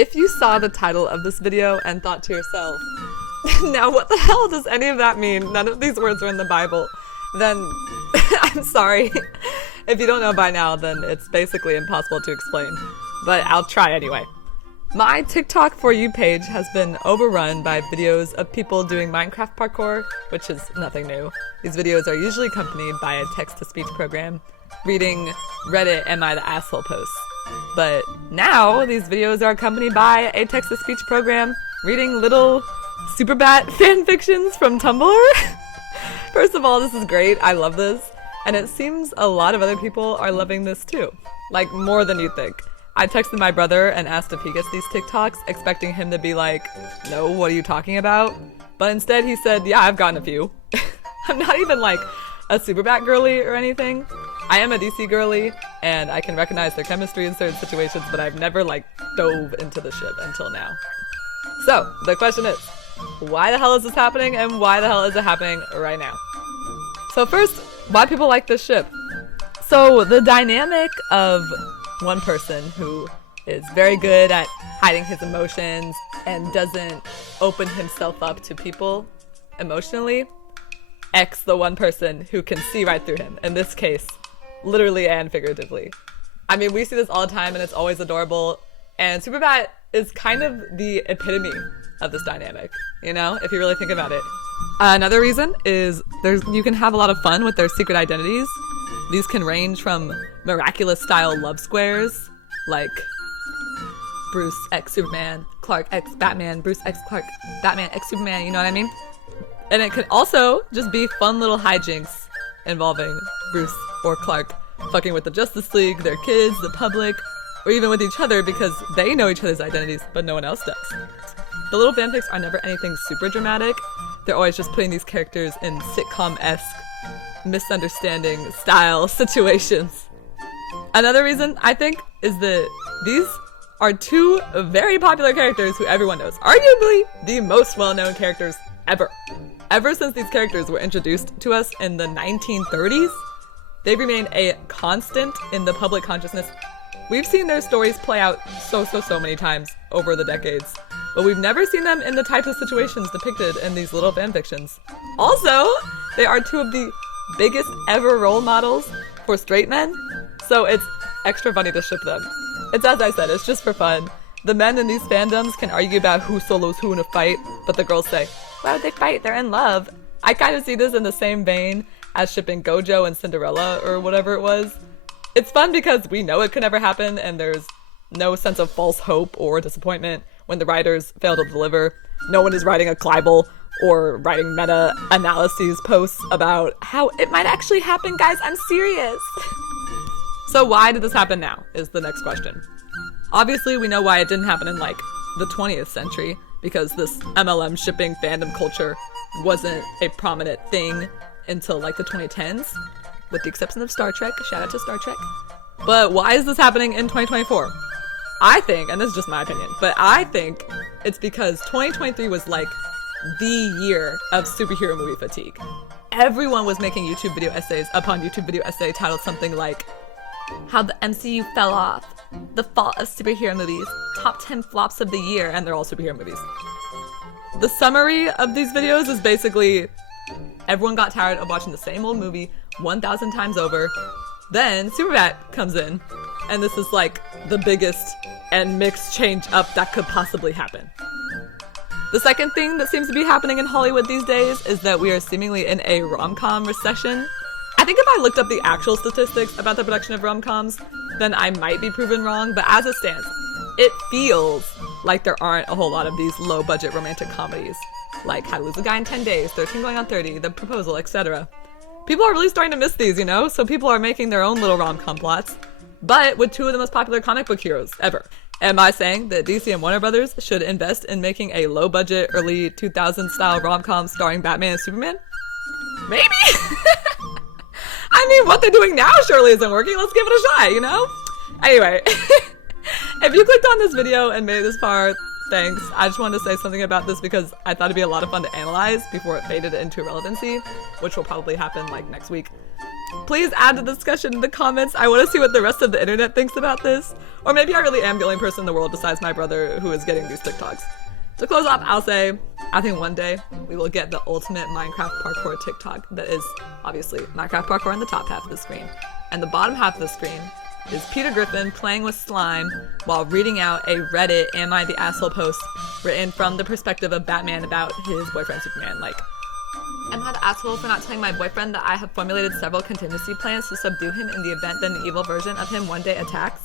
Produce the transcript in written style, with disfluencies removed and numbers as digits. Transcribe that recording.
If you saw the title of this video and thought to yourself, now what the hell does any of that mean? None of these words are in the Bible. Then, I'm sorry. If you don't know by now, then it's basically impossible to explain. But I'll try anyway. My TikTok For You page has been overrun by videos of people doing Minecraft parkour, which is nothing new. These videos are usually accompanied by a text-to-speech program, reading Reddit Am I the Asshole posts. But now, these videos are accompanied by a text-to-speech program, reading little Superbat fanfictions from Tumblr. First of all, this is great, I love this, and it seems a lot of other people are loving this too. Like, more than you think. I texted my brother and asked if he gets these TikToks, expecting him to be like, no, what are you talking about? But instead he said, yeah, I've gotten a few. I'm not even like a Superbat girly or anything. I am a DC girly, and I can recognize their chemistry in certain situations, but I've never like dove into the ship until now. So, the question is, why the hell is this happening, and why the hell is it happening right now? So first, why people like this ship? So the dynamic of one person who is very good at hiding his emotions and doesn't open himself up to people emotionally, X the one person who can see right through him, in this case, literally and figuratively. I mean, we see this all the time and it's always adorable, and Superbat is kind of the epitome of this dynamic, you know, if you really think about it. Another reason is you can have a lot of fun with their secret identities. These can range from miraculous style love squares, like Bruce x Superman, Clark x Batman, Bruce x Clark, Batman x Superman, you know what I mean? And it could also just be fun little hijinks involving Bruce or Clark fucking with the Justice League, their kids, the public, or even with each other because they know each other's identities, but no one else does. The little fanfics are never anything super dramatic. They're always just putting these characters in sitcom-esque misunderstanding style situations. Another reason, I think, is that these are two very popular characters who everyone knows. Arguably the most well-known characters ever. Ever since these characters were introduced to us in the 1930s, they've remained a constant in the public consciousness. We've seen their stories play out so many times over the decades, but we've never seen them in the types of situations depicted in these little fanfictions. Also, they are two of the biggest ever role models for straight men, so it's extra funny to ship them. It's as I said, it's just for fun. The men in these fandoms can argue about who solos who in a fight, but the girls say, why would they fight? They're in love. I kind of see this in the same vein as shipping Gojo and Cinderella or whatever it was. It's fun because we know it could never happen and there's no sense of false hope or disappointment when the writers fail to deliver. No one is writing a Clibble or writing meta-analyses posts about how it might actually happen, guys, I'm serious. So why did this happen now, is the next question. Obviously, we know why it didn't happen in, like, the 20th century, because this MLM shipping fandom culture wasn't a prominent thing until, like, the 2010s, with the exception of Star Trek. Shout out to Star Trek. But why is this happening in 2024? I think, and this is just my opinion, but I think it's because 2023 was, like, the year of superhero movie fatigue. Everyone was making YouTube video essays upon YouTube video essay titled something like, how the MCU fell off, the fall of superhero movies, top 10 flops of the year, and they're all superhero movies. The summary of these videos is basically, everyone got tired of watching the same old movie 1,000 times over. Then Superbat comes in, and this is like the biggest and mixed change up that could possibly happen. The second thing that seems to be happening in Hollywood these days is that we are seemingly in a rom-com recession. I think if I looked up the actual statistics about the production of rom-coms, then I might be proven wrong, but as it stands, it feels like there aren't a whole lot of these low-budget romantic comedies, like How to Lose a Guy in 10 Days, 13 Going on 30, The Proposal, etc. People are really starting to miss these, you know? So people are making their own little rom-com plots, but with two of the most popular comic book heroes ever. Am I saying that DC and Warner Brothers should invest in making a low-budget, early 2000s style rom-com starring Batman and Superman? Maybe? I mean, what they're doing now surely isn't working. Let's give it a shot, you know? Anyway, if you clicked on this video and made it this far, thanks. I just wanted to say something about this because I thought it'd be a lot of fun to analyze before it faded into irrelevancy, which will probably happen like next week. Please add the discussion in the comments. I want to see what the rest of the internet thinks about this. Or maybe I really am the only person in the world besides my brother who is getting these TikToks. To close off, I'll say, I think one day we will get the ultimate Minecraft parkour TikTok that is obviously Minecraft parkour on the top half of the screen. And the bottom half of the screen is Peter Griffin playing with slime while reading out a Reddit Am I the Asshole post written from the perspective of Batman about his boyfriend Superman. Like, am I the asshole for not telling my boyfriend that I have formulated several contingency plans to subdue him in the event that an evil version of him one day attacks?